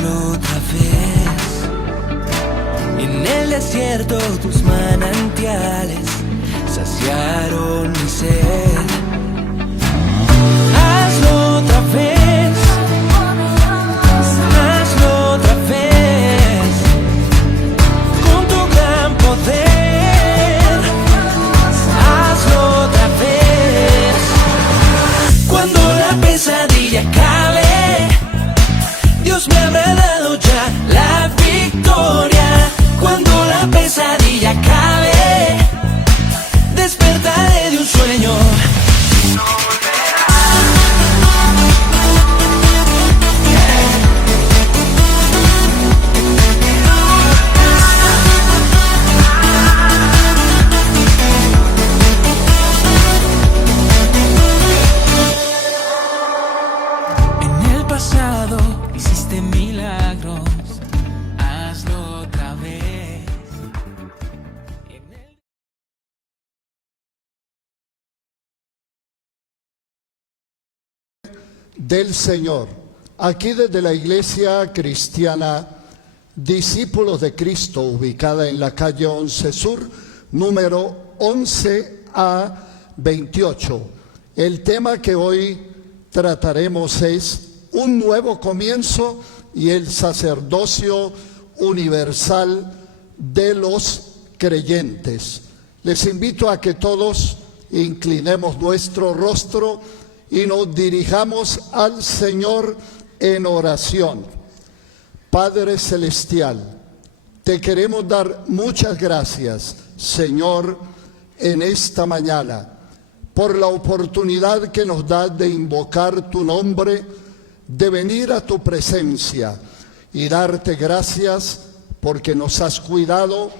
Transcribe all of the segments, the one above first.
hazlo otra vez. En el desierto tus manantiales saciaron mi sed. Hazlo otra vez, hazlo otra vez, con tu gran poder. Hazlo otra vez. Cuando la pesadilla acabe, Dios me habrá dado ya la victoria. Cuando la pesadilla acabe, despertaré de un sueño. En el pasado hiciste milagros, hazlo otra vez. Del Señor. Aquí desde la Iglesia Cristiana Discípulos de Cristo, ubicada en la calle 11 Sur, número 11A 28. El tema que hoy trataremos es un nuevo comienzo y el sacerdocio universal de los creyentes. Les invito a que todos inclinemos nuestro rostro y nos dirijamos al Señor en oración. Padre Celestial, te queremos dar muchas gracias, Señor, en esta mañana, por la oportunidad que nos das de invocar tu nombre, de venir a tu presencia y darte gracias porque nos has cuidado,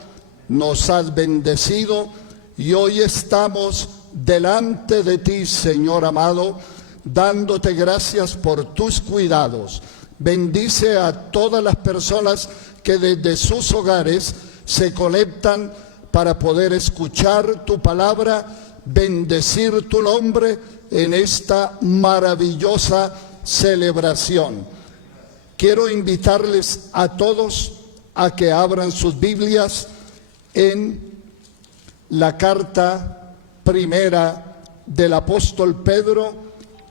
nos has bendecido y hoy estamos delante de ti, Señor amado, dándote gracias por tus cuidados. Bendice a todas las personas que desde sus hogares se conectan para poder escuchar tu palabra, bendecir tu nombre en esta maravillosa celebración. Quiero invitarles a todos a que abran sus Biblias en la carta primera del apóstol Pedro,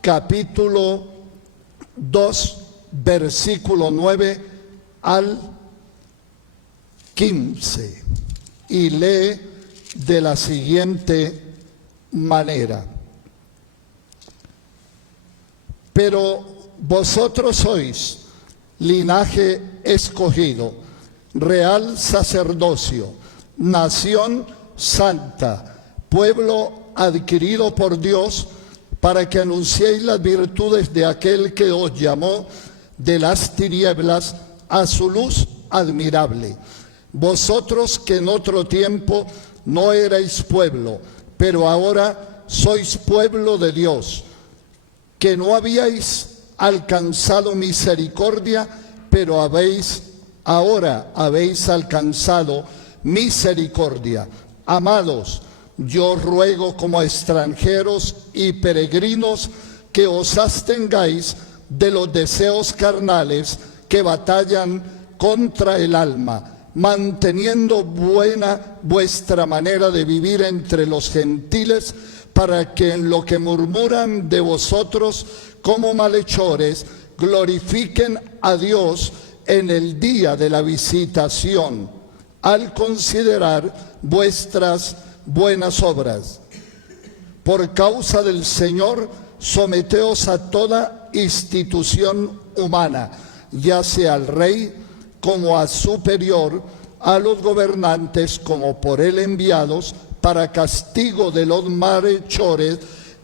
capítulo 2, versículo 9 al 15, y lee de la siguiente manera: pero vosotros sois linaje escogido, real sacerdocio, nación santa, pueblo adquirido por Dios, para que anunciéis las virtudes de aquel que os llamó de las tinieblas a su luz admirable. Vosotros que en otro tiempo no erais pueblo, pero ahora sois pueblo de Dios, que no habíais alcanzado misericordia, pero ahora habéis alcanzado misericordia. Amados, yo ruego como extranjeros y peregrinos que os abstengáis de los deseos carnales que batallan contra el alma, manteniendo buena vuestra manera de vivir entre los gentiles, para que en lo que murmuran de vosotros como malhechores glorifiquen a Dios en el día de la visitación, al considerar vuestras buenas obras. Por causa del Señor, someteos a toda institución humana, ya sea al rey como a superior, a los gobernantes como por él enviados, para castigo de los malhechores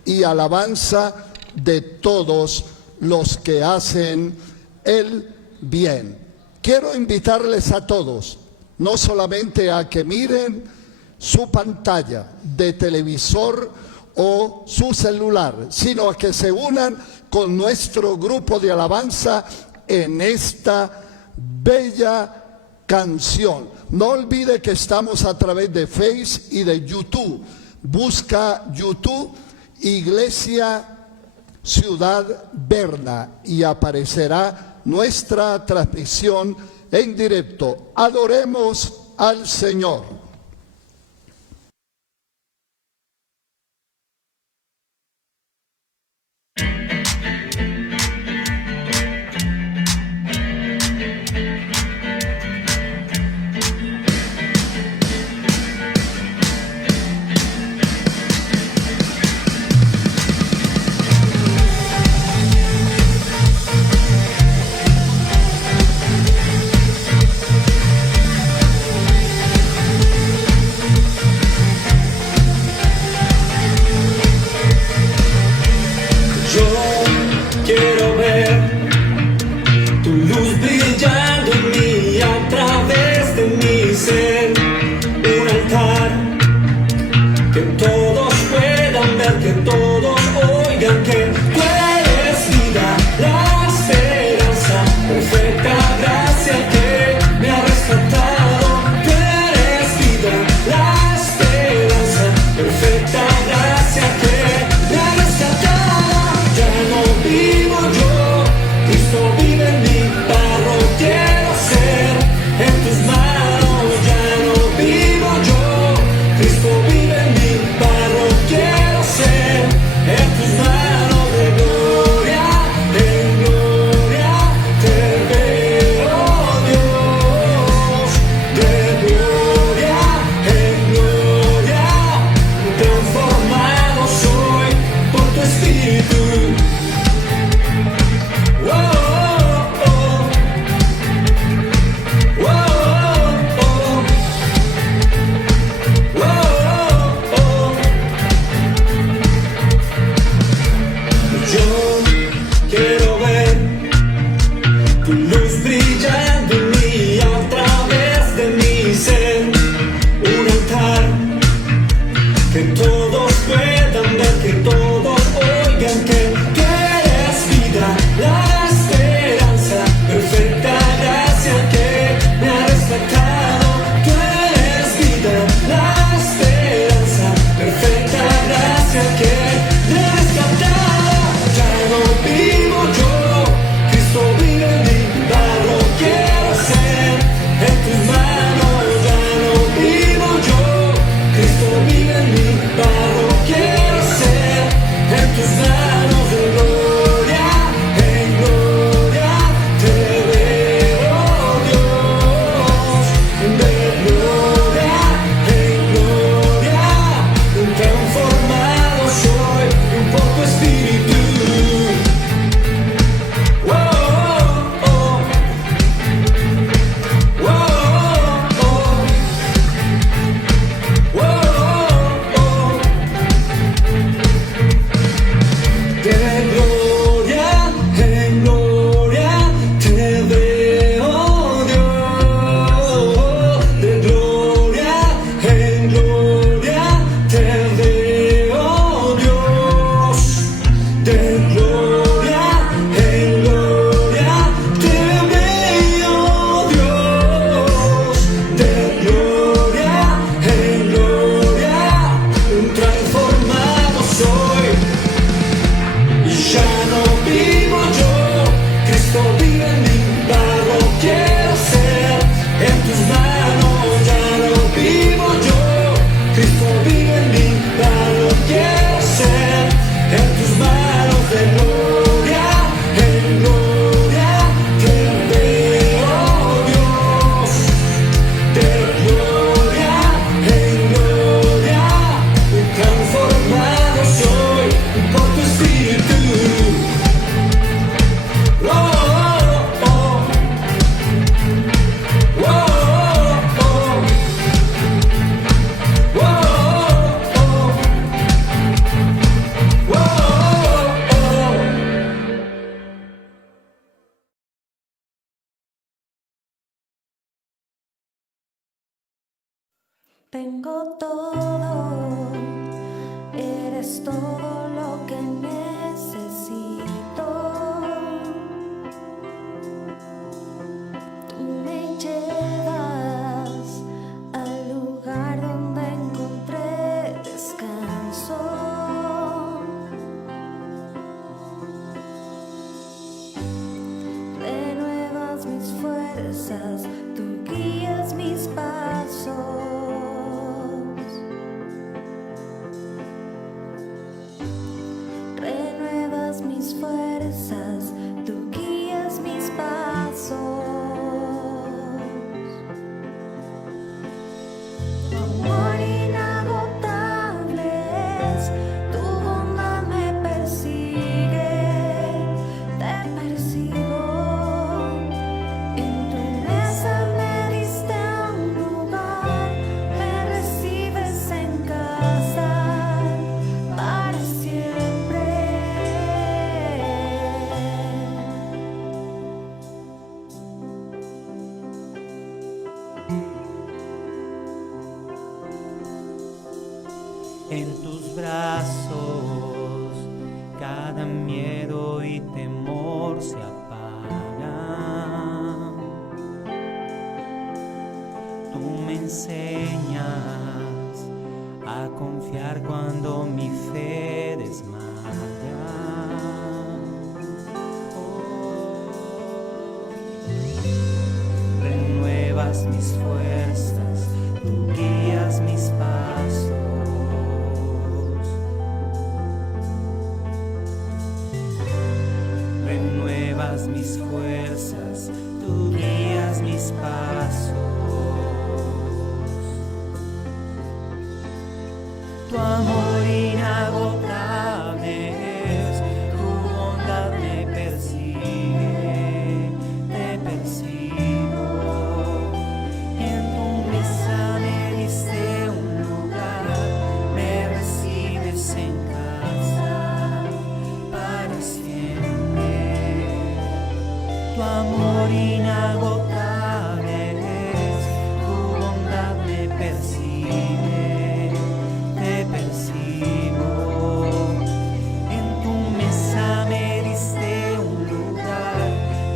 y alabanza de todos los que hacen el bien. Quiero invitarles a todos, no solamente a que miren su pantalla de televisor o su celular, sino a que se unan con nuestro grupo de alabanza en esta bella canción. No olvide que estamos a través de Face y de YouTube. Busca YouTube Iglesia Ciudad Berna y aparecerá nuestra transmisión en directo. Adoremos al Señor. Quiero ver tu luz brillando en mí a través de mi ser, un altar que todos puedan ver, que todos oigan que tú eres vida, la esperanza, perfecta gracia que me ha rescatado. Tú eres vida, la esperanza, perfecta gracia que me ha rescatado. Ya no vivo yo, Cristo vive en mí, barro quiero ser en tus manos. Ya no vivo yo, Cristo vive en mí, barro quiero ser en tus manos. De gloria en gloria te veo, Dios. De gloria en gloria transformado soy por tu Espíritu. Yo quiero ver tu luz brillando en mí a través de mi ser, un altar que todos puedan ver, que todos oigan que tú eres vida, la esperanza, perfecta gracia que me ha rescatado. Tú eres vida, la esperanza, perfecta gracia que me ha rescatado. Ya no vivo yo, Cristo vive en mí, barro quiero ser en tus manos. Ya no vivo yo, Cristo vive en mí, barro quiero ser en tus manos. De gloria en gloria te veo, Dios. De gloria en gloria transformado soy por tu Espíritu. De gloria en gloria te veo, Dios. De gloria en gloria te veo, Dios. De gloria en gloria te veo, Dios. De gloria en gloria transformado soy. Ya no vivo yo, Cristo vive en mí, barro quiero ser en tus manos. Ya no vivo yo, Cristo vive en mí, barro quiero ser en tus manos. De gloria en gloria te veo, Dios. De gloria en gloria transformado soy por tu Espíritu. Tengo todo, eres todo lo que necesito. Tú me llevas al lugar donde encontré descanso. Pleno fuerzas, tú guías mis pasos. Renuevas mis fuerzas, tú guías mis pasos. Tu amor inagotable es, tu bondad me persigue, te persigo. En tu mesa me diste un lugar, me recibes en casa para siempre. En tus brazos cada miedo y temor se apagan. Tú me enseñas a confiar cuando mi fe desmaya. Renuevas mis fuerzas, tú guías mis pasos. Renuevas mis fuerzas, tú guías mis pasos. Tu amor inagotable es, tu bondad me persigue, te persigo. En tu mesa me diste un lugar, me recibes en casa para siempre. Tu amor inagotable es, tu bondad me persigue, te persigo. En tu mesa me diste un lugar,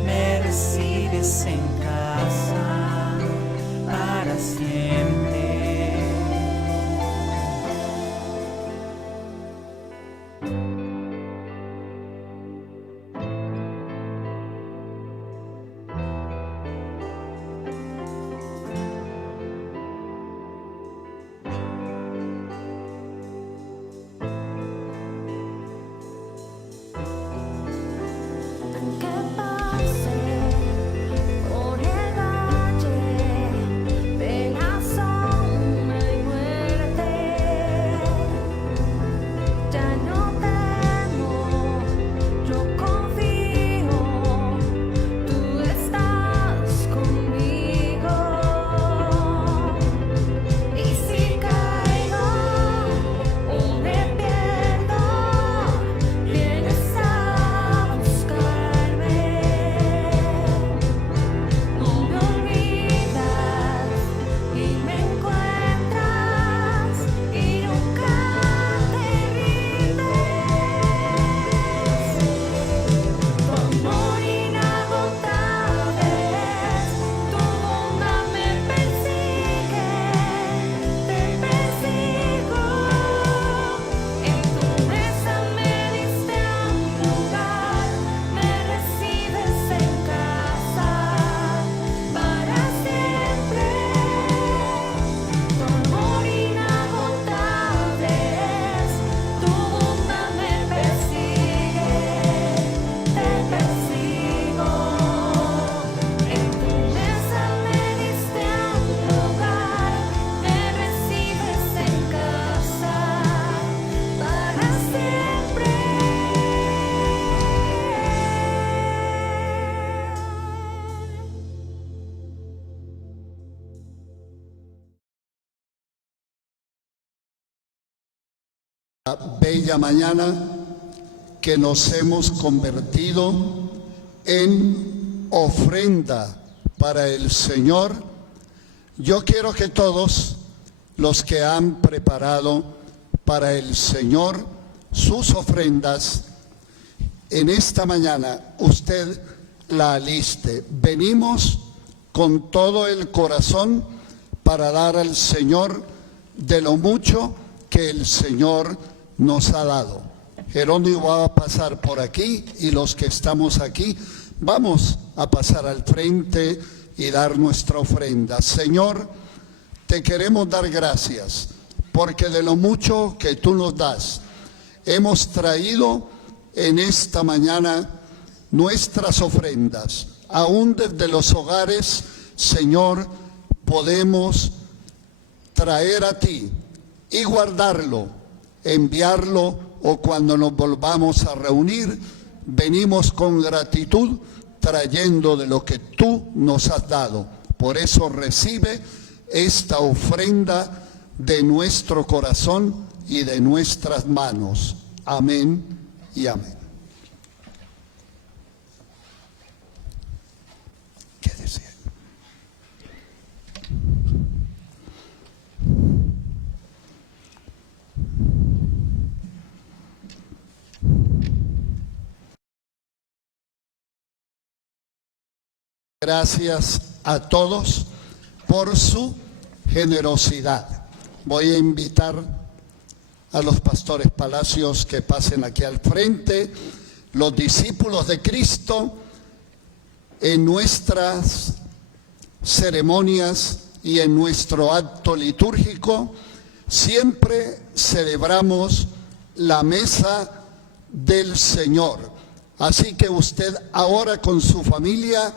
me recibes en casa para siempre. Aunque pase por el valle, pena, sombra y muerte, ya no temo, yo confío, tú estás conmigo. Y si caigo o me pierdo, vienes a buscarme. No me olvidas y me encuentras y nunca te rindes. Tu amor inagotable es, tu bondad me persigue, te persigo. En tu mesa me diste un lugar, me recibes en casa para siempre. Tu amor inagotable es, tu bondad me persigue, te persigo. En tu mesa me diste un lugar, me recibes en casa para siempre. Bella mañana que nos hemos convertido en ofrenda para el Señor. Yo quiero que todos los que han preparado para el Señor sus ofrendas, en esta mañana usted la aliste. Venimos con todo el corazón para dar al Señor de lo mucho que el Señor nos ha dado. Jerónimo va a pasar por aquí y los que estamos aquí vamos a pasar al frente y dar nuestra ofrenda. Señor, te queremos dar gracias, porque de lo mucho que tú nos das, hemos traído en esta mañana nuestras ofrendas. Aún desde los hogares, Señor, podemos traer a ti y guardarlo, enviarlo, o cuando nos volvamos a reunir, venimos con gratitud trayendo de lo que tú nos has dado. Por eso recibe esta ofrenda de nuestro corazón y de nuestras manos. Amén y amén. Quédese. Gracias a todos por su generosidad. Voy a invitar a los pastores Palacios que pasen aquí al frente. Los discípulos de Cristo, en nuestras ceremonias y en nuestro acto litúrgico, siempre celebramos la mesa del Señor. Así que usted ahora con su familia,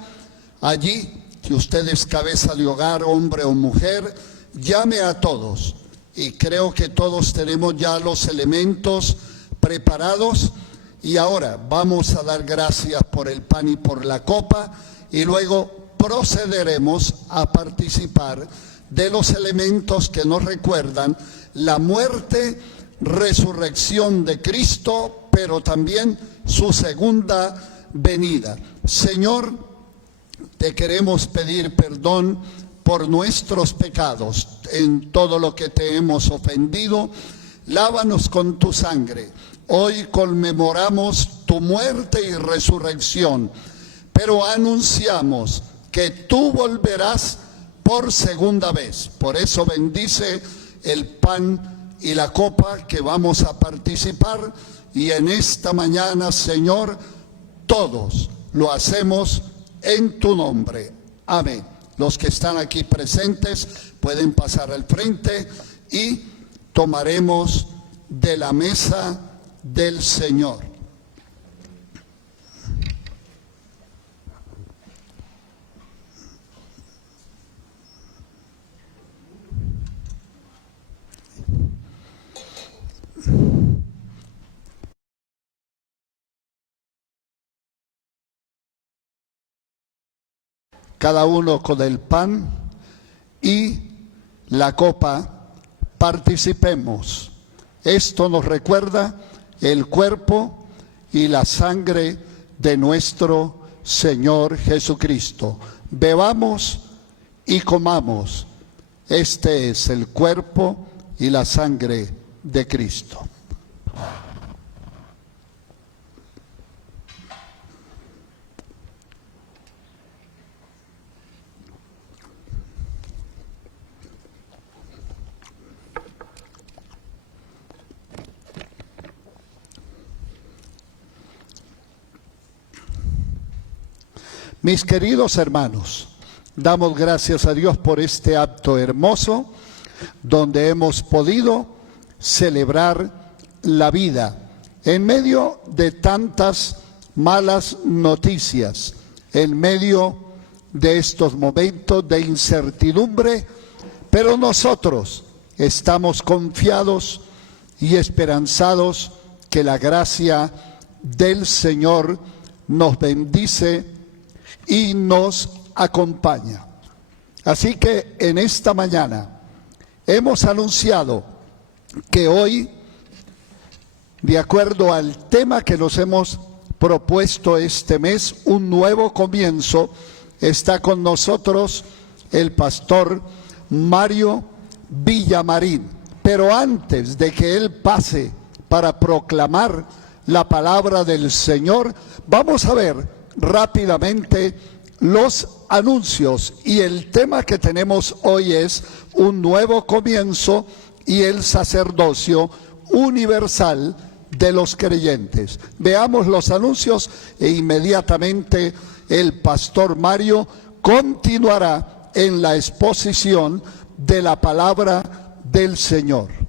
allí, si usted es cabeza de hogar, hombre o mujer, llame a todos. Y creo que todos tenemos ya los elementos preparados. Y ahora vamos a dar gracias por el pan y por la copa. Y luego procederemos a participar de los elementos que nos recuerdan la muerte, resurrección de Cristo, pero también su segunda venida. Señor, te queremos pedir perdón por nuestros pecados, en todo lo que te hemos ofendido. Lávanos con tu sangre. Hoy conmemoramos tu muerte y resurrección, pero anunciamos que tú volverás por segunda vez. Por eso bendice el pan y la copa que vamos a participar. Y en esta mañana, Señor, todos lo hacemos en tu nombre. Amén. Los que están aquí presentes pueden pasar al frente y tomaremos de la mesa del Señor. Cada uno con el pan y la copa, participemos. Esto nos recuerda el cuerpo y la sangre de nuestro Señor Jesucristo. Bebamos y comamos. Este es el cuerpo y la sangre de Cristo. Mis queridos hermanos, damos gracias a Dios por este acto hermoso, donde hemos podido celebrar la vida en medio de tantas malas noticias, en medio de estos momentos de incertidumbre, pero nosotros estamos confiados y esperanzados que la gracia del Señor nos bendice y nos acompaña. Así que en esta mañana hemos anunciado que hoy, de acuerdo al tema que nos hemos propuesto este mes, un nuevo comienzo, está con nosotros el pastor Mario Villamarín. Pero antes de que él pase para proclamar la palabra del Señor, vamos a ver rápidamente los anuncios, y el tema que tenemos hoy es un nuevo comienzo y el sacerdocio universal de los creyentes. Veamos los anuncios e inmediatamente el pastor Mario continuará en la exposición de la palabra del Señor.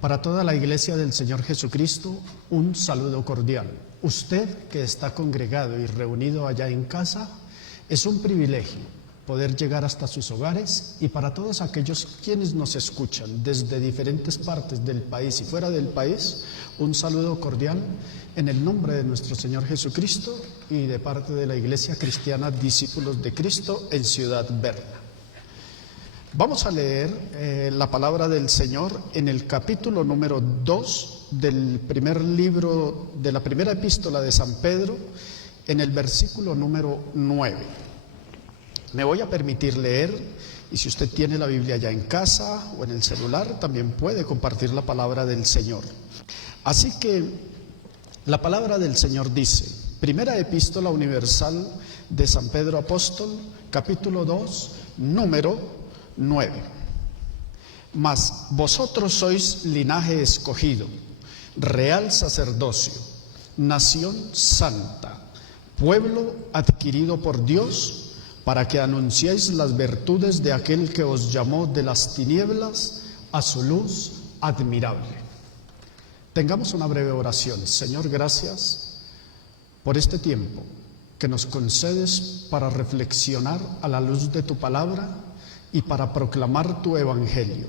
Para toda la Iglesia del Señor Jesucristo, un saludo cordial. Usted que está congregado y reunido allá en casa, es un privilegio poder llegar hasta sus hogares, y para todos aquellos quienes nos escuchan desde diferentes partes del país y fuera del país, un saludo cordial en el nombre de nuestro Señor Jesucristo y de parte de la Iglesia Cristiana Discípulos de Cristo en Ciudad Berna. Vamos a leer la palabra del Señor en el capítulo número 2 del primer libro, de la primera epístola de San Pedro, en el versículo número 9. Me voy a permitir leer, y si usted tiene la Biblia ya en casa o en el celular, también puede compartir la palabra del Señor. Así que la palabra del Señor dice, primera epístola universal de San Pedro Apóstol, capítulo 2, número 9. Mas vosotros sois linaje escogido, real sacerdocio, nación santa, pueblo adquirido por Dios, para que anunciéis las virtudes de aquel que os llamó de las tinieblas a su luz admirable. Tengamos una breve oración. Señor, gracias por este tiempo que nos concedes para reflexionar a la luz de tu palabra y para proclamar tu evangelio.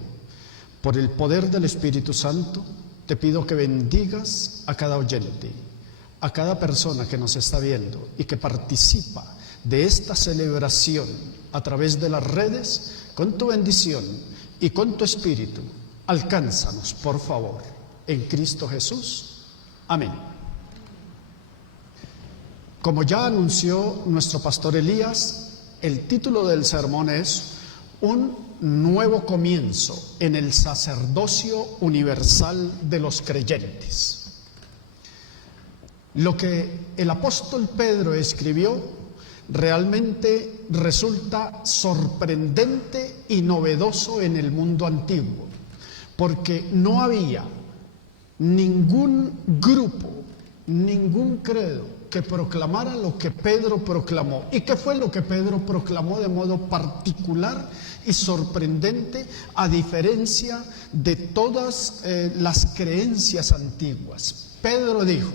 Por el poder del Espíritu Santo, te pido que bendigas a cada oyente, a cada persona que nos está viendo y que participa de esta celebración a través de las redes. Con tu bendición y con tu Espíritu, alcánzanos, por favor, en Cristo Jesús. Amén. Como ya anunció nuestro pastor Elías, el título del sermón es Un nuevo comienzo en el sacerdocio universal de los creyentes. Lo que el apóstol Pedro escribió realmente resulta sorprendente y novedoso en el mundo antiguo, porque no había ningún grupo, ningún credo que proclamara lo que Pedro proclamó. ¿Y qué fue lo que Pedro proclamó de modo particular y sorprendente, a diferencia de todas las creencias antiguas? Pedro dijo: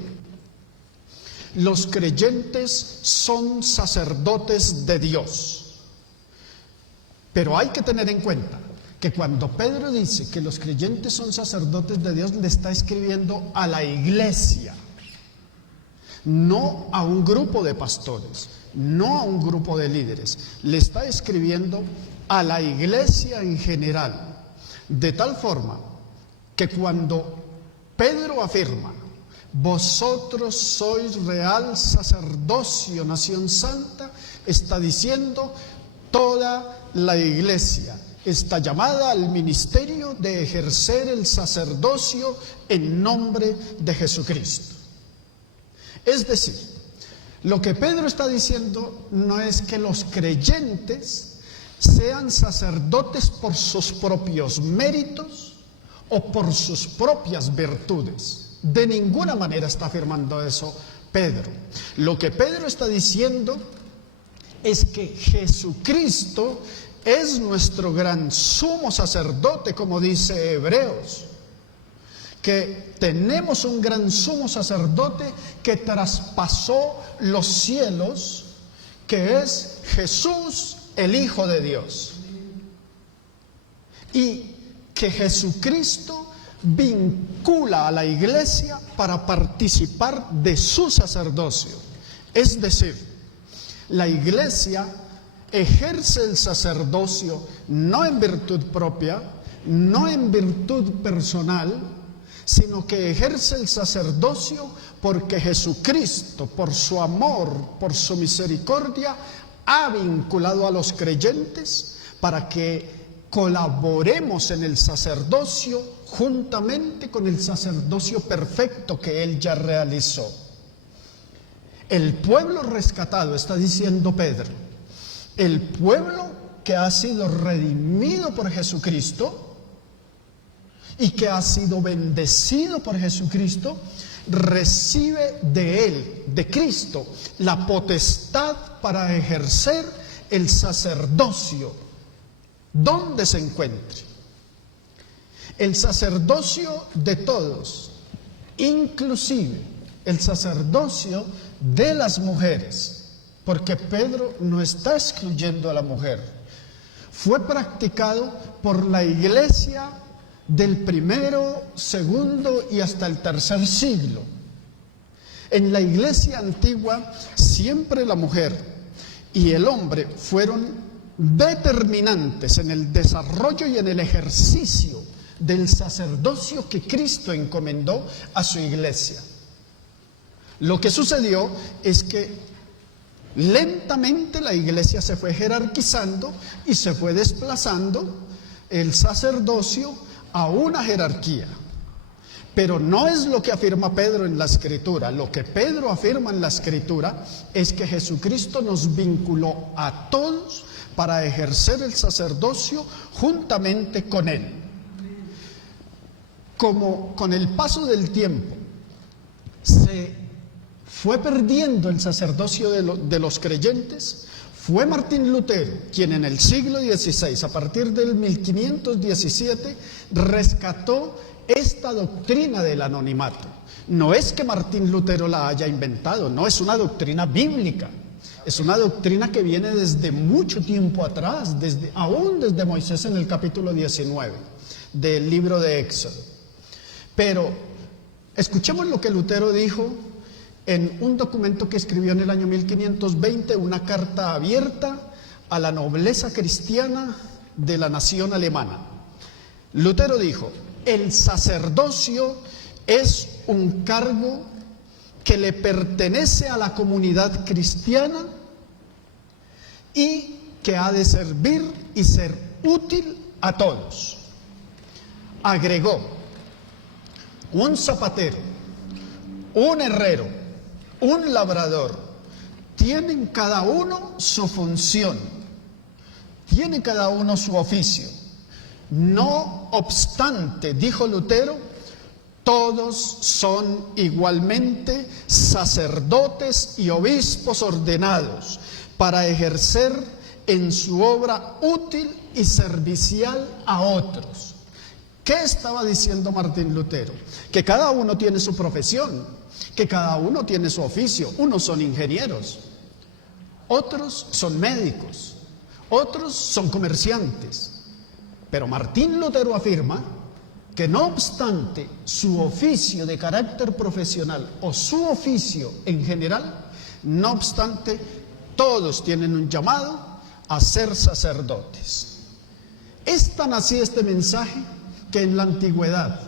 los creyentes son sacerdotes de Dios. Pero hay que tener en cuenta que cuando Pedro dice que los creyentes son sacerdotes de Dios, le está escribiendo a la iglesia, no a un grupo de pastores, no a un grupo de líderes. Le está escribiendo a la iglesia en general, de tal forma que cuando Pedro afirma: vosotros sois real sacerdocio, nación santa, está diciendo toda la iglesia está llamada al ministerio de ejercer el sacerdocio en nombre de Jesucristo. Es decir, lo que Pedro está diciendo no es que los creyentes sean sacerdotes por sus propios méritos o por sus propias virtudes. De ninguna manera está afirmando eso Pedro. Lo que Pedro está diciendo es que Jesucristo es nuestro gran sumo sacerdote, como dice Hebreos, que tenemos un gran sumo sacerdote que traspasó los cielos, que es Jesús, el Hijo de Dios, y que Jesucristo vincula a la iglesia para participar de su sacerdocio. Es decir, la iglesia ejerce el sacerdocio no en virtud propia, no en virtud personal, sino que ejerce el sacerdocio porque Jesucristo, por su amor, por su misericordia, ha vinculado a los creyentes para que colaboremos en el sacerdocio juntamente con el sacerdocio perfecto que Él ya realizó. El pueblo rescatado, está diciendo Pedro, el pueblo que ha sido redimido por Jesucristo y que ha sido bendecido por Jesucristo, recibe de Él, de Cristo, la potestad para ejercer el sacerdocio donde se encuentre. El sacerdocio de todos, inclusive el sacerdocio de las mujeres, porque Pedro no está excluyendo a la mujer, fue practicado por la iglesia del primero, segundo y hasta el tercer siglo. En la iglesia antigua siempre la mujer y el hombre fueron determinantes en el desarrollo y en el ejercicio del sacerdocio que Cristo encomendó a su iglesia. Lo que sucedió es que lentamente la iglesia se fue jerarquizando y se fue desplazando el sacerdocio a una jerarquía. Pero no es lo que afirma Pedro en la Escritura. Lo que Pedro afirma en la Escritura es que Jesucristo nos vinculó a todos para ejercer el sacerdocio juntamente con Él. Como con el paso del tiempo se fue perdiendo el sacerdocio de los creyentes, fue Martín Lutero quien en el siglo XVI, a partir del 1517, rescató esta doctrina del anonimato. No es que Martín Lutero la haya inventado, no, es una doctrina bíblica. Es una doctrina que viene desde mucho tiempo atrás, aún desde Moisés en el capítulo 19 del libro de Éxodo. Pero escuchemos lo que Lutero dijo en un documento que escribió en el año 1520, una carta abierta a la nobleza cristiana de la nación alemana. Lutero dijo: el sacerdocio es un cargo que le pertenece a la comunidad cristiana y que ha de servir y ser útil a todos. Agregó: un zapatero, un herrero, un labrador, tienen cada uno su función, tiene cada uno su oficio. No obstante, dijo Lutero, todos son igualmente sacerdotes y obispos ordenados para ejercer en su obra útil y servicial a otros. ¿Qué estaba diciendo Martín Lutero? Que cada uno tiene su profesión, que cada uno tiene su oficio. Unos son ingenieros, otros son médicos, otros son comerciantes. Pero Martín Lutero afirma que no obstante su oficio de carácter profesional o su oficio en general, no obstante, todos tienen un llamado a ser sacerdotes. Es tan así este mensaje que en la antigüedad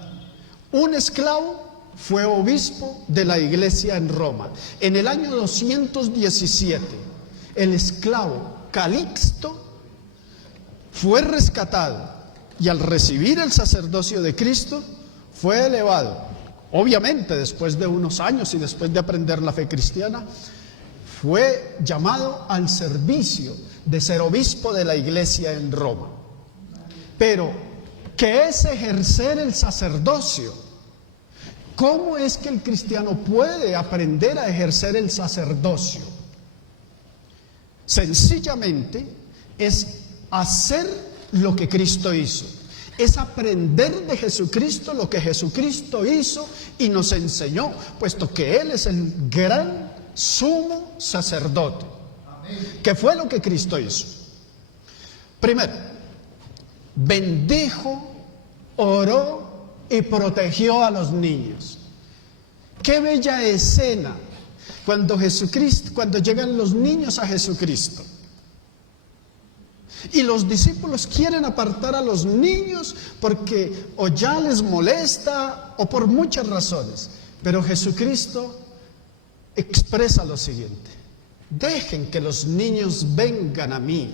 un esclavo fue obispo de la iglesia en Roma. En el año 217, el esclavo Calixto fue rescatado y al recibir el sacerdocio de Cristo fue elevado. Obviamente, después de unos años y después de aprender la fe cristiana, fue llamado al servicio de ser obispo de la iglesia en Roma. Pero, ¿qué es ejercer el sacerdocio? ¿Cómo es que el cristiano puede aprender a ejercer el sacerdocio? Sencillamente es hacer lo que Cristo hizo. Es aprender de Jesucristo lo que Jesucristo hizo y nos enseñó, puesto que Él es el gran sumo sacerdote. ¿Qué fue lo que Cristo hizo? Primero, bendijo, oró y protegió a los niños. Qué bella escena cuando llegan los niños a Jesucristo. Y los discípulos quieren apartar a los niños porque o ya les molesta o por muchas razones. Pero Jesucristo expresa lo siguiente: dejen que los niños vengan a mí.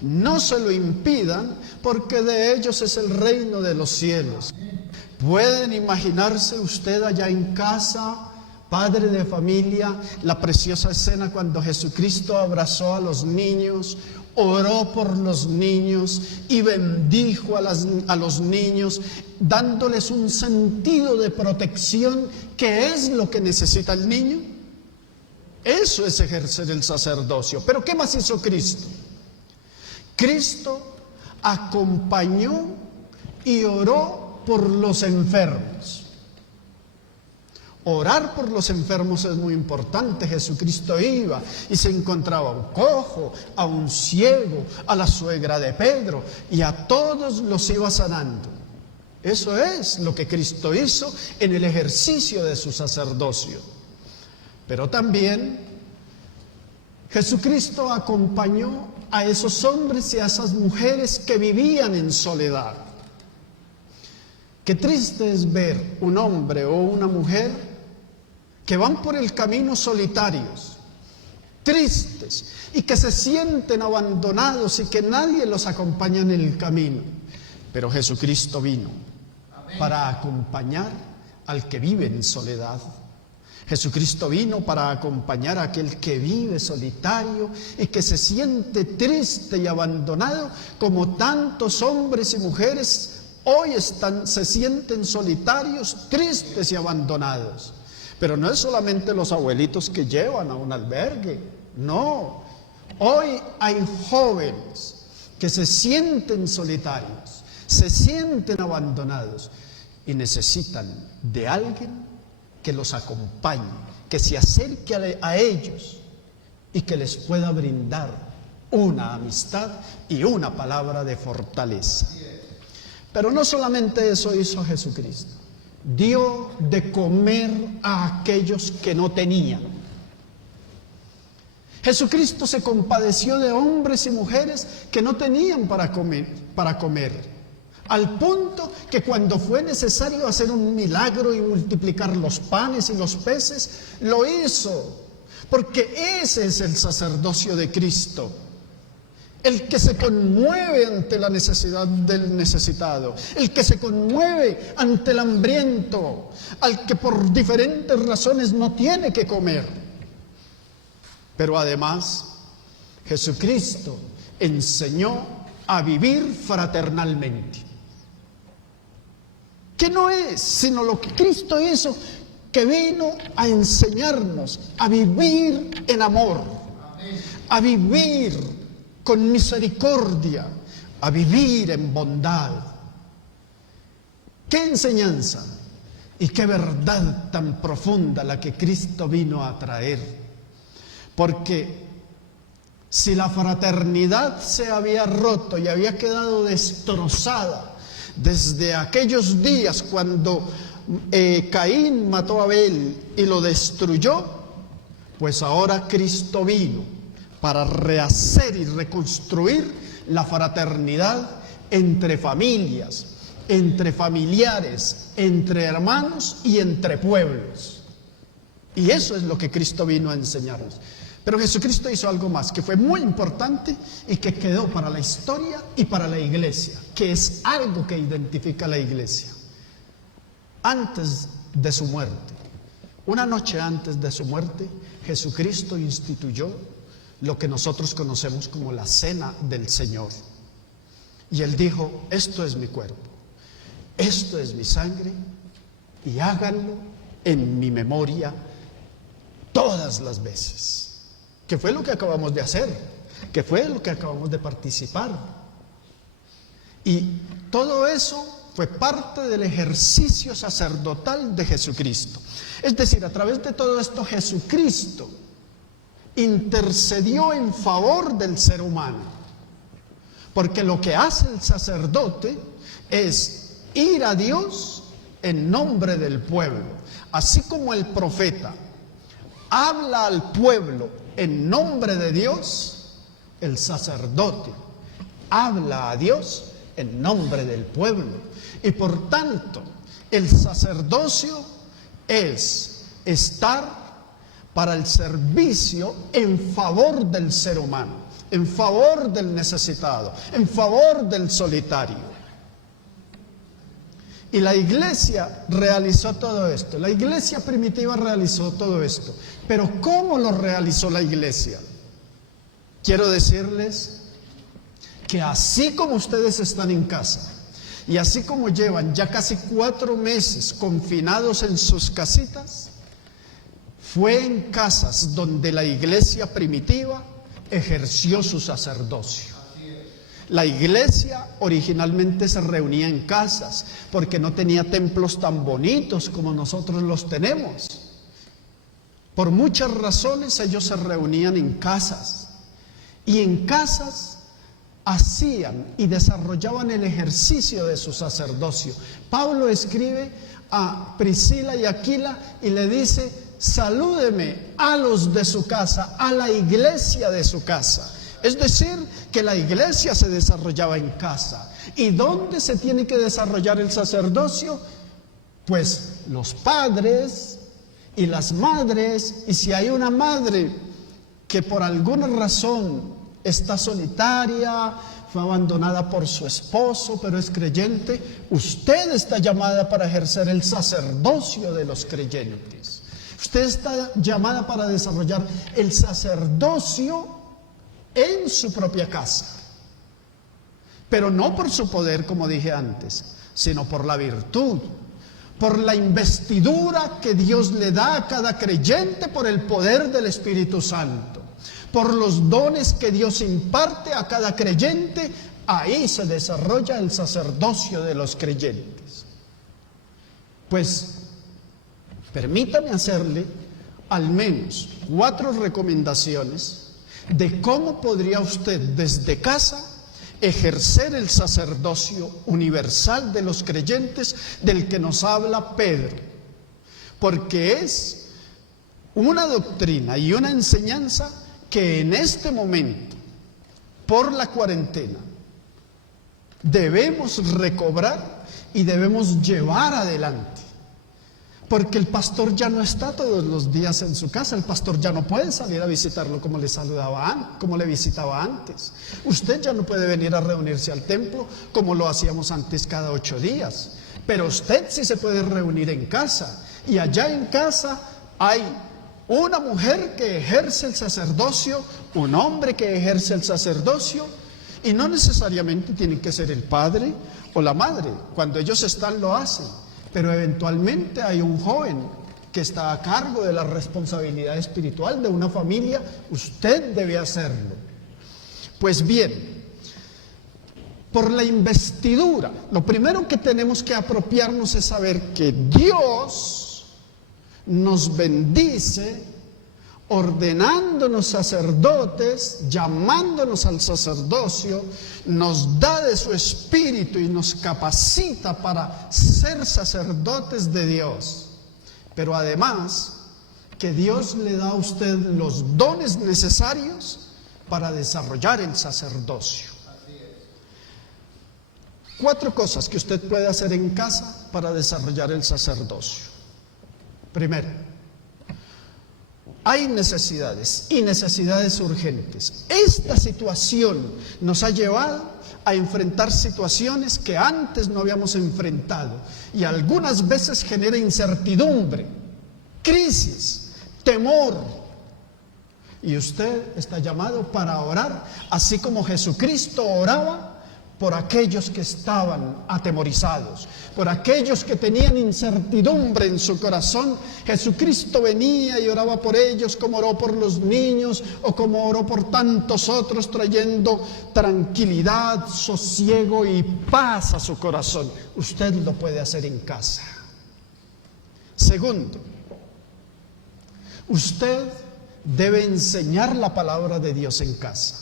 No se lo impidan, porque de ellos es el reino de los cielos. ¿Pueden imaginarse usted allá en casa, padre de familia, la preciosa escena cuando Jesucristo abrazó a los niños, oró por los niños y bendijo a los niños, dándoles un sentido de protección que es lo que necesita el niño? Eso es ejercer el sacerdocio. ¿Pero qué más hizo Cristo? Cristo acompañó y oró por los enfermos. Orar por los enfermos es muy importante. Jesucristo iba y se encontraba a un cojo, a un ciego, a la suegra de Pedro, y a todos los iba sanando. Eso es lo que Cristo hizo en el ejercicio de su sacerdocio. Pero también Jesucristo acompañó a esos hombres y a esas mujeres que vivían en soledad. Qué triste es ver un hombre o una mujer que van por el camino solitarios, tristes, y que se sienten abandonados y que nadie los acompaña en el camino. Pero Jesucristo vino para acompañar al que vive en soledad. Jesucristo vino para acompañar a aquel que vive solitario y que se siente triste y abandonado, como tantos hombres y mujeres hoy se sienten solitarios, tristes y abandonados. Pero no es solamente los abuelitos que llevan a un albergue, no. Hoy hay jóvenes que se sienten solitarios, se sienten abandonados y necesitan de alguien que los acompañe, que se acerque a ellos y que les pueda brindar una amistad y una palabra de fortaleza. Pero no solamente eso hizo Jesucristo. Dio de comer a aquellos que no tenían. Jesucristo se compadeció de hombres y mujeres que no tenían para comer, al punto que cuando fue necesario hacer un milagro y multiplicar los panes y los peces, lo hizo, porque ese es el sacerdocio de Cristo. El que se conmueve ante la necesidad del necesitado, el que se conmueve ante el hambriento, al que por diferentes razones no tiene que comer. Pero además, Jesucristo enseñó a vivir fraternalmente. Que no es sino lo que Cristo hizo, que vino a enseñarnos a vivir en amor, a vivir con misericordia, a vivir en bondad. ¿Qué enseñanza? Y qué verdad tan profunda la que Cristo vino a traer. Porque si la fraternidad se había roto y había quedado destrozada desde aquellos días cuando Caín mató a Abel y lo destruyó, pues ahora Cristo vino para rehacer y reconstruir la fraternidad entre familias, entre familiares, entre hermanos y entre pueblos. Y eso es lo que Cristo vino a enseñarnos. Pero Jesucristo hizo algo más que fue muy importante y que quedó para la historia y para la iglesia, que es algo que identifica a la iglesia. Antes de su muerte, una noche antes de su muerte, Jesucristo instituyó lo que nosotros conocemos como la cena del Señor. Y Él dijo: esto es mi cuerpo, esto es mi sangre, y háganlo en mi memoria todas las veces. Que fue lo que acabamos de hacer, que fue lo que acabamos de participar. Y todo eso fue parte del ejercicio sacerdotal de Jesucristo. Es decir, a través de todo esto Jesucristo intercedió en favor del ser humano. Porque lo que hace el sacerdote es ir a Dios en nombre del pueblo. Así como el profeta habla al pueblo en nombre de Dios, el sacerdote habla a Dios en nombre del pueblo. Y por tanto, el sacerdocio es estar para el servicio en favor del ser humano, en favor del necesitado, en favor del solitario. Y la iglesia realizó todo esto. La iglesia primitiva realizó todo esto. Pero ¿cómo lo realizó la iglesia? Quiero decirles que así como ustedes están en casa y así como llevan ya casi 4 meses confinados en sus casitas, fue en casas donde la iglesia primitiva ejerció su sacerdocio. La iglesia originalmente se reunía en casas porque no tenía templos tan bonitos como nosotros los tenemos. Por muchas razones ellos se reunían en casas y en casas hacían y desarrollaban el ejercicio de su sacerdocio. Pablo escribe a Priscila y Aquila y le dice: salúdeme a los de su casa, a la iglesia de su casa. Es decir, que la iglesia se desarrollaba en casa. ¿Y dónde se tiene que desarrollar el sacerdocio? Pues los padres y las madres. Y si hay una madre que por alguna razón está solitaria, fue abandonada por su esposo, pero es creyente, usted está llamada para ejercer el sacerdocio de los creyentes. Usted está llamada para desarrollar el sacerdocio en su propia casa, pero no por su poder, como dije antes, sino por la virtud, por la investidura que Dios le da a cada creyente por el poder del Espíritu Santo, por los dones que Dios imparte a cada creyente. Ahí se desarrolla el sacerdocio de los creyentes. Pues permítame hacerle al menos 4 recomendaciones de cómo podría usted desde casa ejercer el sacerdocio universal de los creyentes del que nos habla Pedro. Porque es una doctrina y una enseñanza que en este momento, por la cuarentena, debemos recobrar y debemos llevar adelante. Porque el pastor ya no está todos los días en su casa. El pastor ya no puede salir a visitarlo como le visitaba antes. Usted ya no puede venir a reunirse al templo como lo hacíamos antes cada 8 días. Pero usted sí se puede reunir en casa. Y allá en casa hay una mujer que ejerce el sacerdocio, un hombre que ejerce el sacerdocio. Y no necesariamente tiene que ser el padre o la madre. Cuando ellos están lo hacen. Pero eventualmente hay un joven que está a cargo de la responsabilidad espiritual de una familia. Usted debe hacerlo. Pues bien, por la investidura. Lo primero que tenemos que apropiarnos es saber que Dios nos bendice ordenándonos sacerdotes, llamándonos al sacerdocio, nos da de su espíritu y nos capacita para ser sacerdotes de Dios. Pero además, que Dios le da a usted los dones necesarios para desarrollar el sacerdocio. 4 cosas que usted puede hacer en casa para desarrollar el sacerdocio. Primero, hay necesidades y necesidades urgentes. Esta situación nos ha llevado a enfrentar situaciones que antes no habíamos enfrentado y algunas veces genera incertidumbre, crisis, temor. Y usted está llamado para orar, así como Jesucristo oraba por aquellos que estaban atemorizados, por aquellos que tenían incertidumbre en su corazón. Jesucristo venía y oraba por ellos, como oró por los niños o como oró por tantos otros, trayendo tranquilidad, sosiego y paz a su corazón. Usted lo puede hacer en casa. Segundo, usted debe enseñar la palabra de Dios en casa.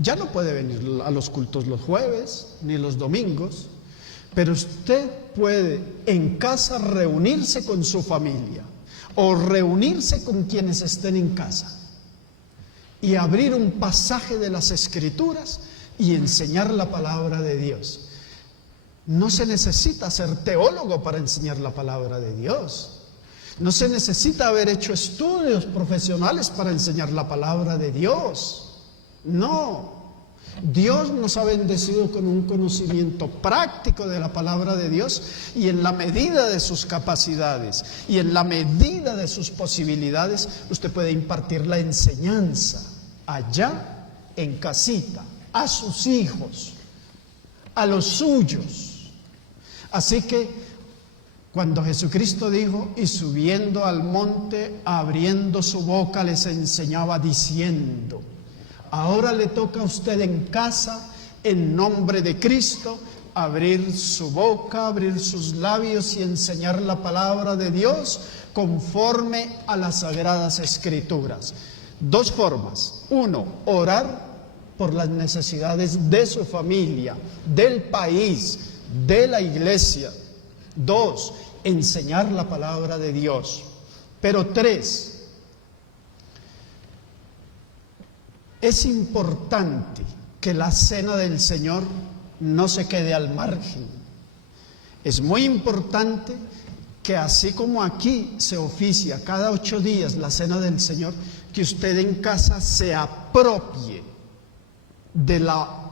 Ya no puede venir a los cultos los jueves ni los domingos, pero usted puede en casa reunirse con su familia o reunirse con quienes estén en casa y abrir un pasaje de las Escrituras y enseñar la palabra de Dios. No se necesita ser teólogo para enseñar la palabra de Dios. No se necesita haber hecho estudios profesionales para enseñar la palabra de Dios. No, Dios nos ha bendecido con un conocimiento práctico de la palabra de Dios y en la medida de sus capacidades y en la medida de sus posibilidades, usted puede impartir la enseñanza allá en casita, a sus hijos, a los suyos. Así que cuando Jesucristo dijo, y subiendo al monte, abriendo su boca, les enseñaba diciendo: ahora le toca a usted en casa, en nombre de Cristo, abrir su boca, abrir sus labios y enseñar la palabra de Dios conforme a las Sagradas Escrituras. 2 formas. 1, orar por las necesidades de su familia, del país, de la iglesia. 2, enseñar la palabra de Dios. Pero 3, es importante que la cena del Señor no se quede al margen. Es muy importante que así como aquí se oficia cada 8 días la cena del Señor, que usted en casa se apropie de la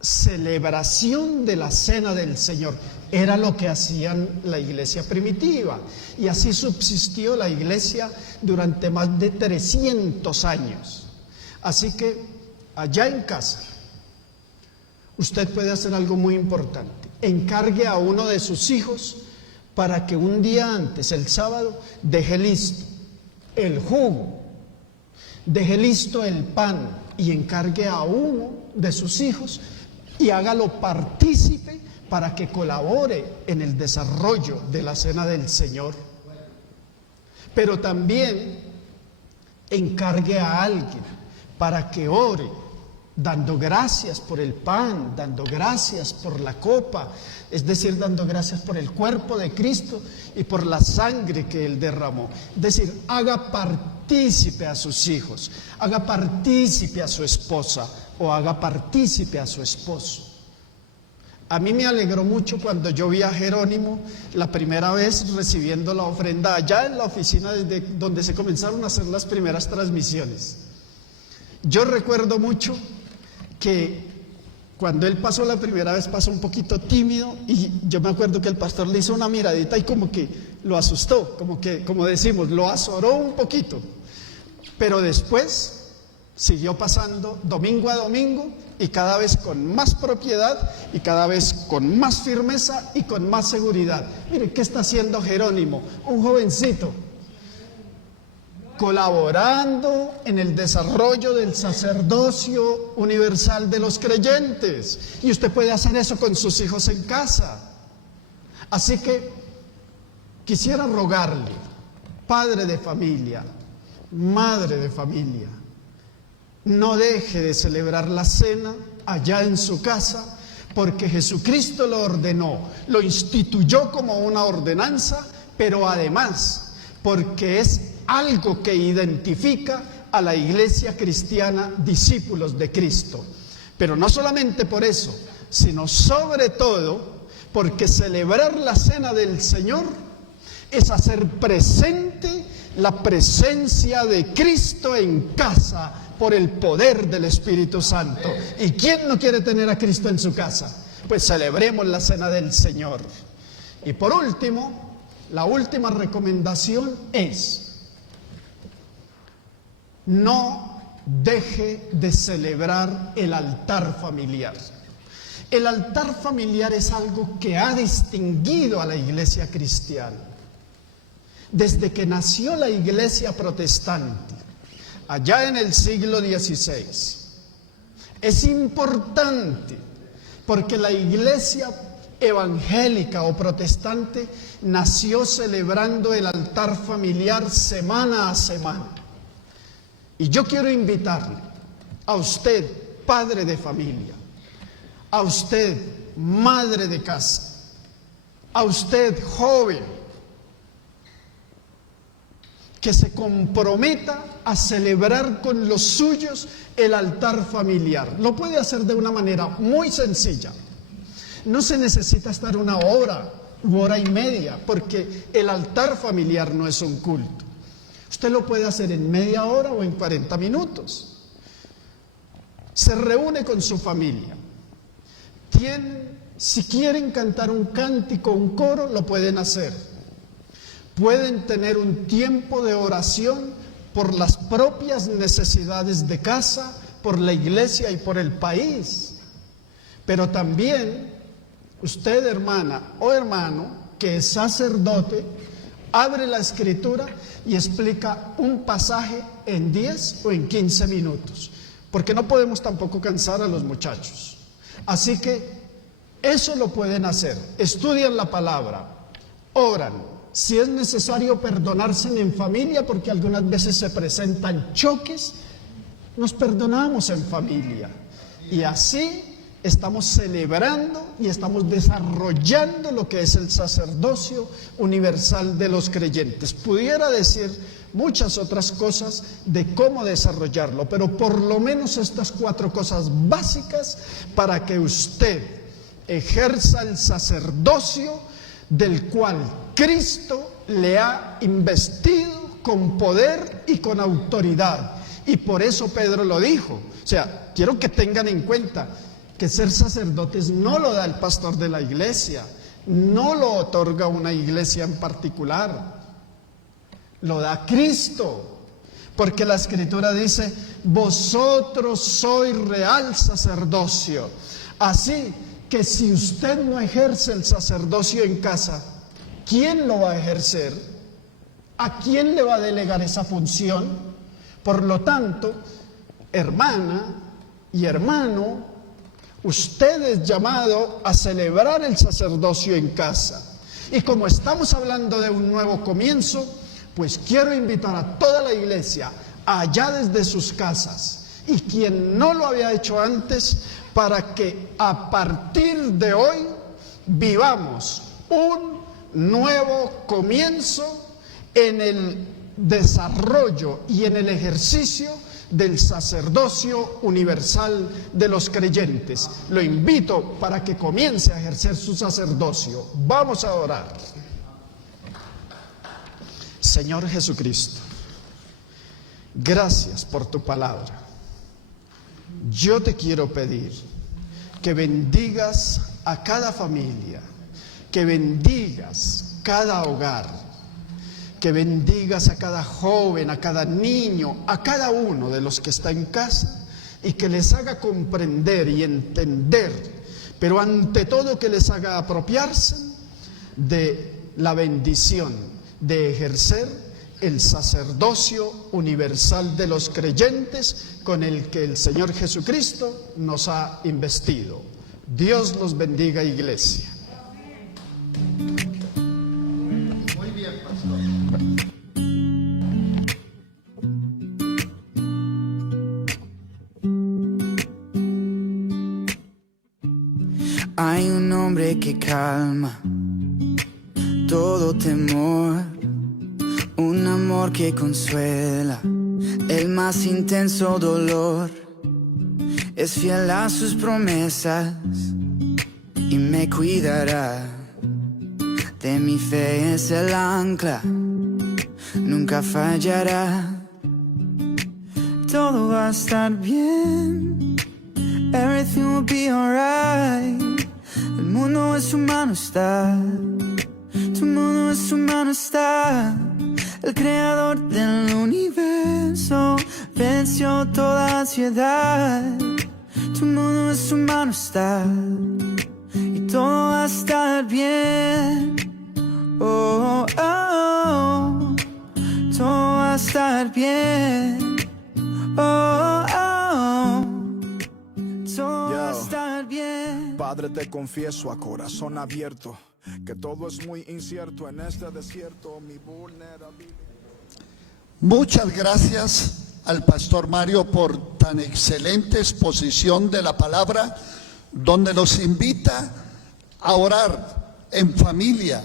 celebración de la cena del Señor. Era lo que hacían la iglesia primitiva y así subsistió la iglesia durante más de 300 años. Así que allá en casa usted puede hacer algo muy importante. Encargue a uno de sus hijos para que un día antes, el sábado, deje listo el jugo, deje listo el pan y encargue a uno de sus hijos y hágalo partícipe para que colabore en el desarrollo de la cena del Señor. Pero también encargue a alguien para que ore, dando gracias por el pan, dando gracias por la copa, es decir, dando gracias por el cuerpo de Cristo y por la sangre que Él derramó. Es decir, haga partícipe a sus hijos, haga partícipe a su esposa o haga partícipe a su esposo. A mí me alegró mucho cuando yo vi a Jerónimo la primera vez recibiendo la ofrenda allá en la oficina desde donde se comenzaron a hacer las primeras transmisiones. Yo recuerdo mucho que cuando él pasó la primera vez pasó un poquito tímido y yo me acuerdo que el pastor le hizo una miradita y como que lo asustó, como decimos, lo azoró un poquito. Pero después siguió pasando domingo a domingo y cada vez con más propiedad y cada vez con más firmeza y con más seguridad. Mire, ¿qué está haciendo Jerónimo? Un jovencito colaborando en el desarrollo del sacerdocio universal de los creyentes. Y usted puede hacer eso con sus hijos en casa. Así que quisiera rogarle, padre de familia, madre de familia, no deje de celebrar la cena allá en su casa, porque Jesucristo lo ordenó, lo instituyó como una ordenanza, pero además porque es algo que identifica a la iglesia cristiana, discípulos de Cristo. Pero no solamente por eso, sino sobre todo porque celebrar la cena del Señor es hacer presente la presencia de Cristo en casa por el poder del Espíritu Santo. ¿Y quién no quiere tener a Cristo en su casa? Pues celebremos la cena del Señor. Y por último, la última recomendación es: no deje de celebrar el altar familiar. El altar familiar es algo que ha distinguido a la iglesia cristiana. Desde que nació la iglesia protestante, allá en el siglo XVI, es importante porque la iglesia evangélica o protestante nació celebrando el altar familiar semana a semana. Y yo quiero invitarle a usted, padre de familia, a usted, madre de casa, a usted, joven, que se comprometa a celebrar con los suyos el altar familiar. Lo puede hacer de una manera muy sencilla. No se necesita estar una hora u hora y media, porque el altar familiar no es un culto. Usted lo puede hacer en media hora o en 40 minutos. Se reúne con su familia. Si quieren cantar un cántico, un coro, lo pueden hacer. Pueden tener un tiempo de oración por las propias necesidades de casa, por la iglesia y por el país. Pero también usted, hermana o hermano, que es sacerdote, abre la Escritura y explica un pasaje en 10 o en 15 minutos, porque no podemos tampoco cansar a los muchachos. Así que eso lo pueden hacer. Estudian la palabra, oran. Si es necesario perdonarse en familia, porque algunas veces se presentan choques, nos perdonamos en familia. Y así estamos celebrando y estamos desarrollando lo que es el sacerdocio universal de los creyentes. Pudiera decir muchas otras cosas de cómo desarrollarlo, pero por lo menos estas 4 cosas básicas para que usted ejerza el sacerdocio del cual Cristo le ha investido con poder y con autoridad. Y por eso Pedro lo dijo. O sea, quiero que tengan en cuenta que ser sacerdotes no lo da el pastor de la iglesia, no lo otorga una iglesia en particular, lo da Cristo. Porque la Escritura dice: vosotros sois real sacerdocio. Así que si usted no ejerce el sacerdocio en casa, ¿quién lo va a ejercer? ¿A quién le va a delegar esa función? Por lo tanto, hermana y hermano, usted es llamado a celebrar el sacerdocio en casa. Y como estamos hablando de un nuevo comienzo, pues quiero invitar a toda la iglesia, allá desde sus casas, y quien no lo había hecho antes, para que a partir de hoy vivamos un nuevo comienzo en el desarrollo y en el ejercicio del sacerdocio universal de los creyentes. Lo invito para que comience a ejercer su sacerdocio. Vamos a orar. Señor Jesucristo, gracias por tu palabra. Yo te quiero pedir que bendigas a cada familia, que bendigas cada hogar, que bendigas a cada joven, a cada niño, a cada uno de los que está en casa, y que les haga comprender y entender, pero ante todo que les haga apropiarse de la bendición de ejercer el sacerdocio universal de los creyentes con el que el Señor Jesucristo nos ha investido. Dios los bendiga, iglesia. Muy bien, pastor. Hay un hombre que calma todo temor, un amor que consuela el más intenso dolor. Es fiel a sus promesas y me cuidará. De mi fe es el ancla, nunca fallará. Todo va a estar bien, everything will be alright. El mundo en su mano está, tu mundo en su mano está. El creador del universo venció toda ansiedad. Tu mundo en su mano está y todo va a estar bien. Oh, oh, oh. Todo va a estar bien. Oh, oh, oh. Todo va a estar bien. Padre, te confieso a corazón abierto que todo es muy incierto en este desierto, mi vulnerabilidad. Muchas gracias al pastor Mario por tan excelente exposición de la palabra, donde nos invita a orar en familia,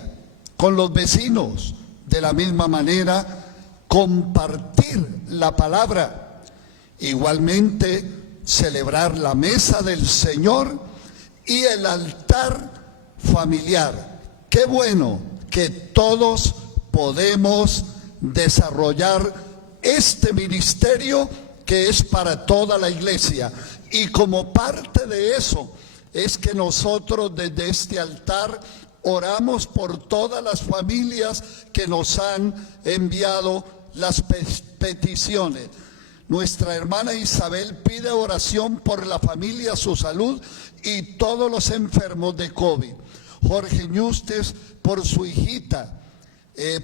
con los vecinos, de la misma manera, compartir la palabra, igualmente celebrar la mesa del Señor y el altar familiar. Qué bueno que todos podemos desarrollar este ministerio que es para toda la iglesia, y como parte de eso es que nosotros desde este altar oramos por todas las familias que nos han enviado las peticiones. Nuestra hermana Isabel pide oración por la familia, su salud y todos los enfermos de COVID. Jorge Ñustes por su hijita,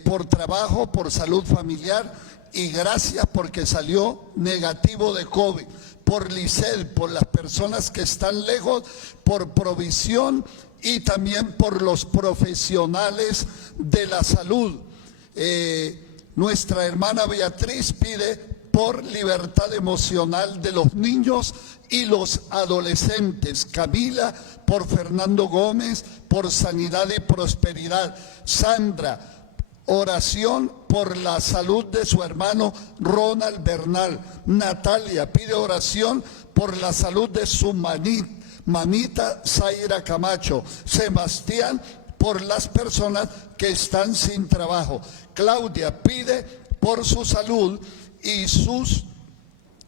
por trabajo, por salud familiar, y gracias porque salió negativo de COVID. Por Lisel, por las personas que están lejos, por provisión y también por los profesionales de la salud. Nuestra hermana Beatriz pide por libertad emocional de los niños y los adolescentes. Camila por Fernando Gómez, por sanidad y prosperidad. Sandra, oración por la salud de su hermano Ronald Bernal. Natalia pide oración por la salud de su mamita Zaira Camacho. Sebastián por las personas que están sin trabajo. Claudia pide por su salud y sus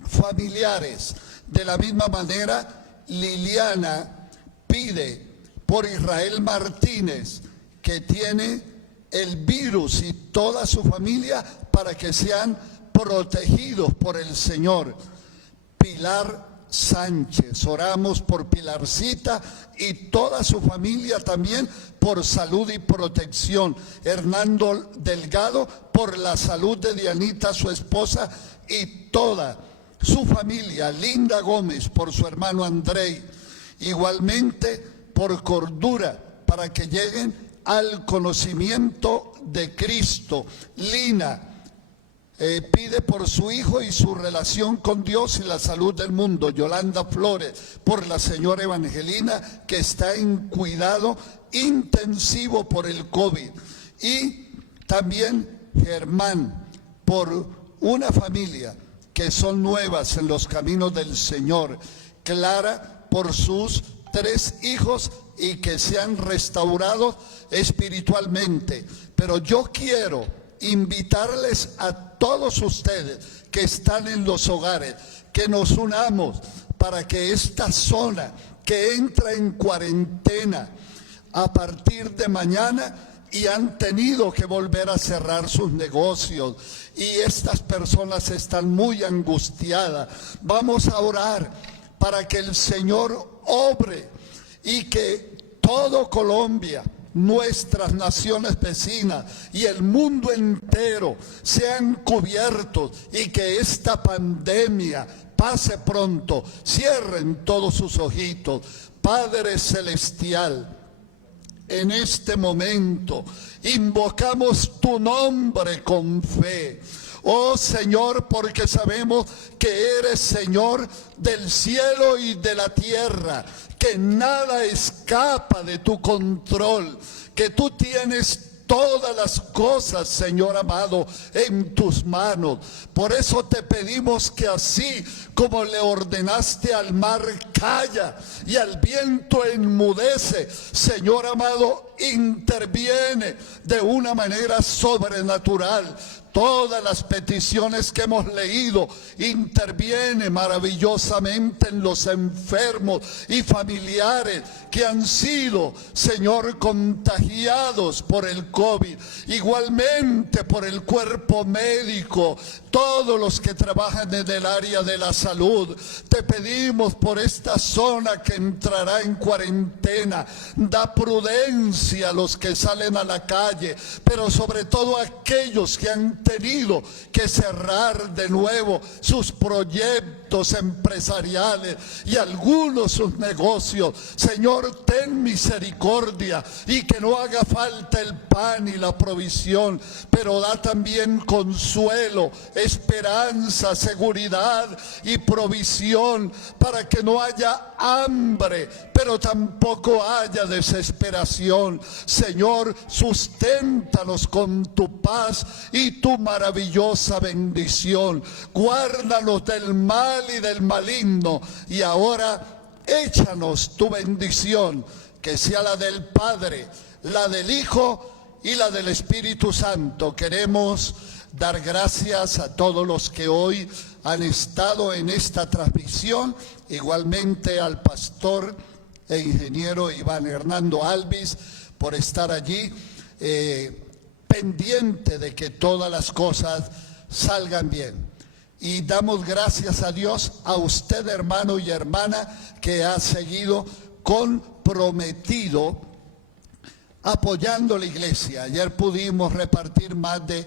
familiares. De la misma manera, Liliana pide por Israel Martínez, que tiene el virus, y toda su familia, para que sean protegidos por el Señor. Pilar Sánchez, oramos por Pilarcita y toda su familia también por salud y protección. Hernando Delgado por la salud de Dianita, su esposa, y toda su familia. Linda Gómez por su hermano Andrei. Igualmente por cordura, para que lleguen al conocimiento de Cristo. Lina pide por su hijo y su relación con Dios y la salud del mundo. Yolanda Flores por la señora Evangelina, que está en cuidado intensivo por el COVID. Y también Germán por una familia que son nuevas en los caminos del Señor. Clara por sus 3 hijos y que sean restaurados espiritualmente. Pero yo quiero invitarles a todos ustedes que están en los hogares, que nos unamos para que esta zona que entra en cuarentena a partir de mañana, y han tenido que volver a cerrar sus negocios, y estas personas están muy angustiadas. Vamos a orar para que el Señor obre y que todo Colombia, nuestras naciones vecinas y el mundo entero sean cubiertos y que esta pandemia pase pronto. Cierren todos sus ojitos. Padre Celestial, en este momento invocamos tu nombre con fe. Oh Señor, porque sabemos que eres Señor del cielo y de la tierra, que nada escapa de tu control, que tú tienes todas las cosas, Señor amado, en tus manos. Por eso te pedimos que así como le ordenaste al mar calla y al viento enmudece, Señor amado, interviene de una manera sobrenatural. Todas las peticiones que hemos leído, interviene maravillosamente en los enfermos y familiares que han sido, Señor, contagiados por el COVID. Igualmente por el cuerpo médico, todos los que trabajan en el área de la salud. Te pedimos por esta zona que entrará en cuarentena. Da prudencia a los que salen a la calle, pero sobre todo a aquellos que han tenido que cerrar de nuevo sus proyectos empresariales y algunos sus negocios. Señor, ten misericordia y que no haga falta el pan y la provisión, pero da también consuelo, esperanza, seguridad y provisión para que no haya hambre, pero tampoco haya desesperación. Señor, susténtanos con tu paz y tu maravillosa bendición. Guárdanos del mal y del maligno. Y ahora échanos tu bendición, que sea la del Padre, la del Hijo y la del Espíritu Santo. Queremos dar gracias a todos los que hoy han estado en esta transmisión, igualmente al pastor e ingeniero Iván Hernando Alvis por estar allí pendiente de que todas las cosas salgan bien. Y damos gracias a Dios, a usted, hermano y hermana, que ha seguido comprometido apoyando la iglesia. Ayer pudimos repartir más de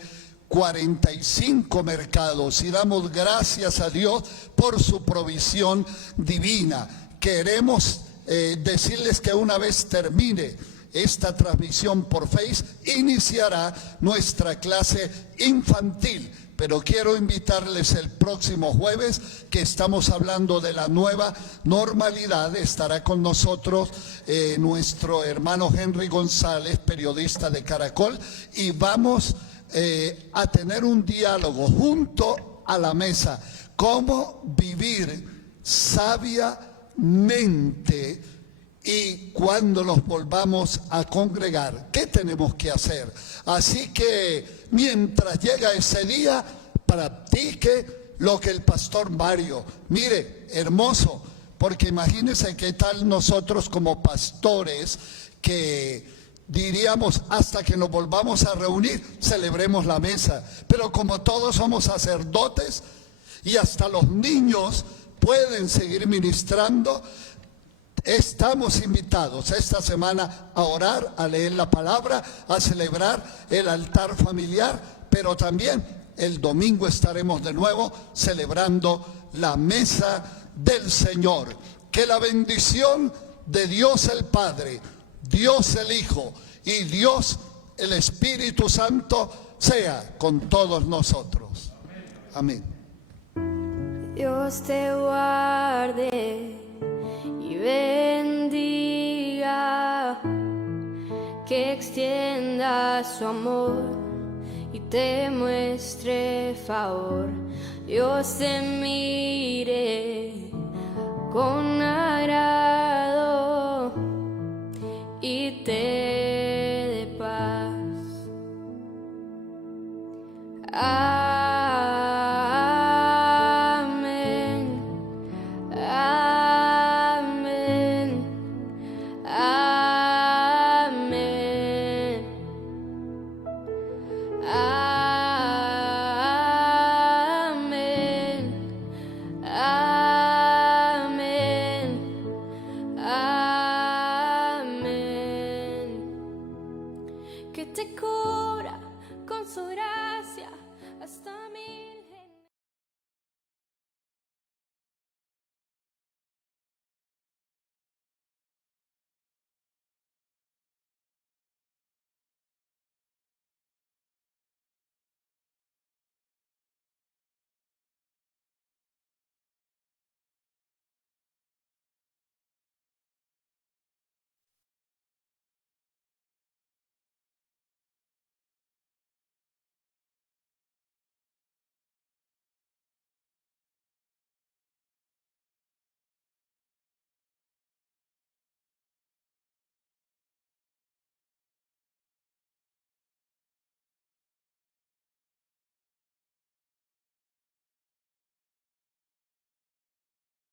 45 mercados y damos gracias a Dios por su provisión divina. Queremos decirles que una vez termine esta transmisión por Face, iniciará nuestra clase infantil. Pero quiero invitarles el próximo jueves, que estamos hablando de la nueva normalidad. Estará con nosotros nuestro hermano Henry González, periodista de Caracol, y vamos a tener un diálogo junto a la mesa. Cómo vivir sabiamente y cuando nos volvamos a congregar, ¿qué tenemos que hacer? Así que mientras llega ese día, practique lo que el pastor Mario. Mire, hermoso, porque imagínense qué tal nosotros como pastores que diríamos hasta que nos volvamos a reunir, celebremos la mesa. Pero como todos somos sacerdotes y hasta los niños pueden seguir ministrando, estamos invitados esta semana a orar, a leer la palabra, a celebrar el altar familiar, pero también el domingo estaremos de nuevo celebrando la mesa del Señor. Que la bendición de Dios el Padre, Dios el Hijo y Dios el Espíritu Santo sea con todos nosotros. Amén. Dios te guarde y bendiga, que extienda su amor y te muestre favor. Dios te mire con